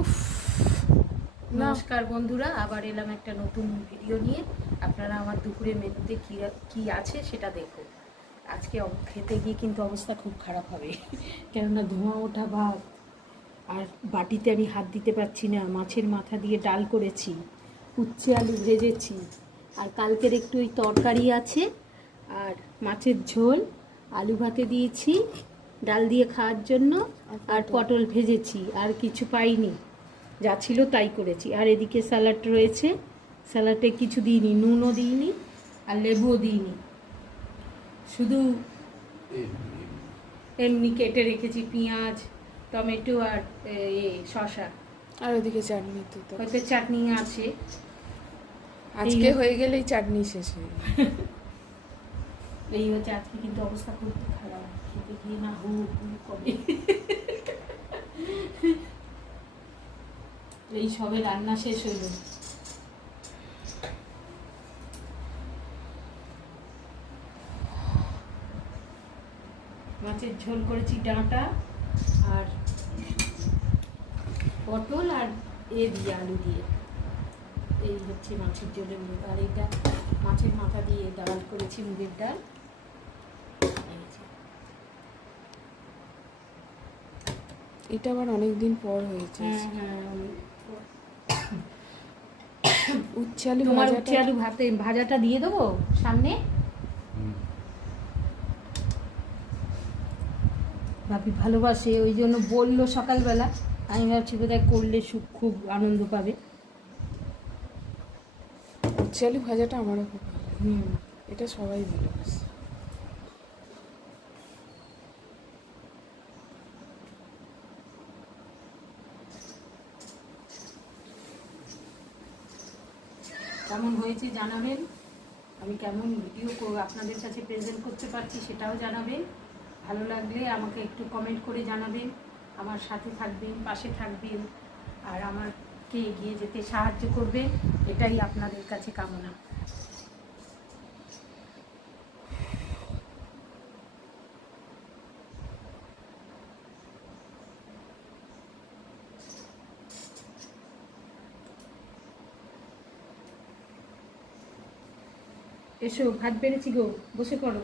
উফ, নমস্কার বন্ধুরা, আবার এলাম একটা নতুন ভিডিও নিয়ে। আপনারা আমার দুপুরে মেনুতে কি আছে সেটা দেখো। আজকে খেতে গিয়ে কিন্তু অবস্থা খুব খারাপ হবে, কেননা ধোঁয়া ওঠা ভাত, আর বাটিতে আমি হাত দিতে পারছি না। মাছের মাথা দিয়ে ডাল করেছি, উচ্ছে আলু ভেজেছি, আর কালকের একটু ওই তরকারি আছে, আর মাছের ঝোল, আলু ভাতে দিয়েছি ডাল দিয়ে খাওয়ার জন্য, আর পটল ভেজেছি। আর কিছু পাইনি, যা ছিল তাই করেছি। আর এদিকে স্যালাড রয়েছে, স্যালাডে কিছু দিইনি, নুনও দিইনি আর লেবুও দিইনি, শুধু এমনি কেটে রেখেছি পেঁয়াজ, টমেটো আর শসা। আর ওদিকে চাটনি তো হয়তো চাটনি আছে, আজকে হয়ে গেলেই চাটনি শেষ হয়ে যাবে। এই হচ্ছে আজকে, কিন্তু অবস্থা খুব খারাপ, খেতে গিয়ে না হু কবে। এই সবে রান্না শেষ হইল। মাছের ঝোল করেছি, ডাঁটা আর পটল আর দিয়ে আলু দিয়ে। এই হচ্ছে মাছের ঝোলের মুখ। আর এইটা মাছের মাথা দিয়ে ডাল করেছি, মুগের ডাল। এটা আবার অনেকদিন পর হয়েছে। উচ্ছে আলু, তোমার উচ্ছে আলু ভাজাটা দিয়ে দেবো সামনে। বাপি ভালোবাসে, ওই জন্য বললো সকালবেলা। আমি ভাবছি বোধহয় করলে খুব আনন্দ পাবে। উচ্ছে আলু ভাজাটা আমারও খুব ভালো লাগে। এটা সবাই ভালোবাসে। কেমন হয়েছে জানাবেন। আমি কেমন ভিডিও আপনাদের কাছে প্রেজেন্ট করতে পারছি সেটাও জানাবেন। ভালো লাগলে আমাকে একটু কমেন্ট করে জানাবেন। আমার সাথে থাকবেন, পাশে থাকবেন, আর আমাকে এগিয়ে যেতে সাহায্য করবেন, এটাই আপনাদের কাছে কামনা। এসো, ভাত বেড়েছি গো, বসে পড়ো।